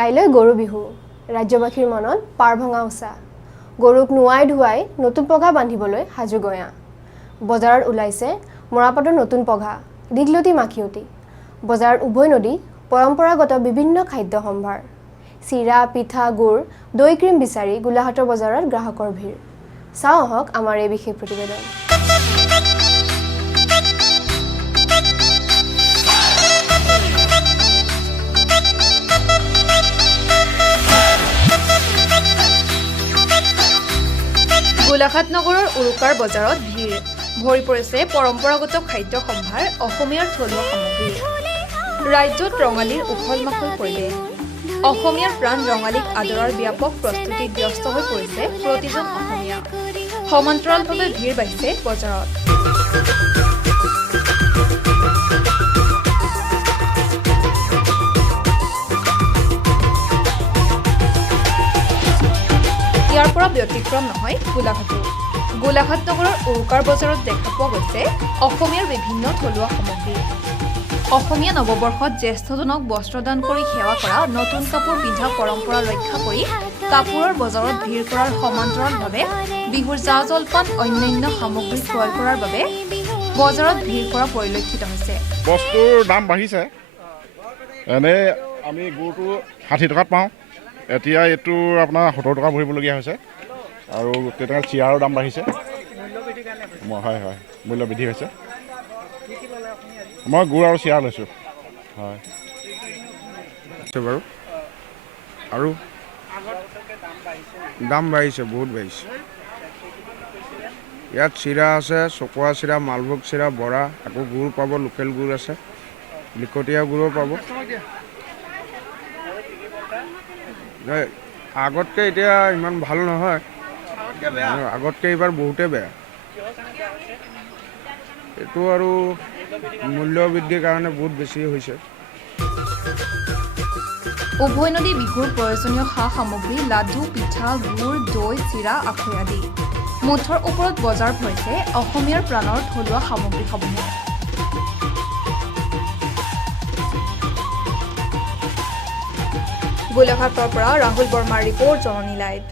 কাইলৈ গৰু বিহু ৰাজ্যবাসীৰ মনত পাৰ ভঙা উচা গৰুক নুৱাই ধুৱাই নতুন পঘা বান্ধিবলৈ হাজু গয়া বজাৰত ওলাইছে মৰাপাটৰ নতুন পঘা দীঘলতি মাখিয়তি বজাৰত উভয় নদী পৰম্পৰাগত বিভিন্ন খাদ্য সম্ভাৰ চিৰা পিঠা গুৰ দৈ ক্ৰীম বিচাৰি গোলাঘাটৰ বজাৰত গ্ৰাহকৰ ভিৰ চাওঁ হক আমাৰ এই বিশেষ প্ৰতিবেদন গোলাঘাট নগৰৰ উৰুকাৰ বজাৰত ভিৰ ভৰি পৰিছে পৰম্পৰাগত খাদ্য সম্ভাৰ অসমীয়াৰ থলুৱা সামগ্ৰী ৰাজ্যত ৰঙালীৰ উখল-মাখল পৰিৱেশ অসমীয়াৰ প্ৰাণ ৰঙালীক আদৰাৰ ব্যাপক প্ৰস্তুতিত ব্যস্ত হৈ পৰিছে প্ৰতিজন অসমীয়া সমান্তৰালভাৱে ভিৰ বাঢ়িছে বজাৰত ইয়াৰ পৰা ব্যতিক্ৰম নহয় গোলাঘাট নগৰৰ উৰুকাৰ বজাৰত দেখা পোৱা গৈছে অসমীয়াৰ বিভিন্ন থলুৱা সামগ্ৰী অসমীয়া নৱবৰ্ষত জ্যেষ্ঠজনক বস্ত্ৰদান কৰি সেৱা কৰা নতুন কাপোৰ পিন্ধা পৰম্পৰা ৰক্ষা কৰি কাপোৰৰ বজাৰত ভিৰ কৰাৰ সমান্তৰালভাৱে বিহুৰ জা-জলপান অন্যান্য সামগ্ৰী ক্ৰয় কৰাৰ বাবে বজাৰত ভিৰ কৰা পৰিলক্ষিত হৈছে বস্তুৰ দাম বাঢ়িছে এনে আমি গুৰটো 60 টকাত পাওঁ এতিয়া এইটো আপোনাৰ 70 টকা ভৰিবলগীয়া হৈছে আৰু তেনেকৈ চিৰাৰ দাম বাঢ়িছে হয় মূল্য বৃদ্ধি হৈছে মই গুৰ আৰু চিৰা লৈছোঁ হয় বাৰু আৰু দাম বাঢ়িছে বহুত বাঢ়িছে ইয়াত চিৰা আছে চকোৱা চিৰা মালভোগ চিৰা বৰা আকৌ গুৰ পাব লোকেল গুৰ আছে লিকটীয়া গুৰো পাব আগতকৈ এতিয়া ইমান ভাল নহয় আগতকৈ এইবাৰ বহুতেই বেয়া এইটো আৰু মূল্য বৃদ্ধিৰ কাৰণে বহুত বেছি হৈছে উভয় নদী বিহুৰ প্ৰয়োজনীয় সা-সামগ্ৰী লাডু পিঠা গুৰ দৈ চিৰা আখৈ আদি মুঠৰ ওপৰত বজাৰ ভৰিছে অসমীয়াৰ প্ৰাণৰ থলুৱা সামগ্ৰীসমূহে গোলাঘাটৰ পৰা ৰাহুল বৰ্মাৰ ৰিপৰ্ট জননী লাইভ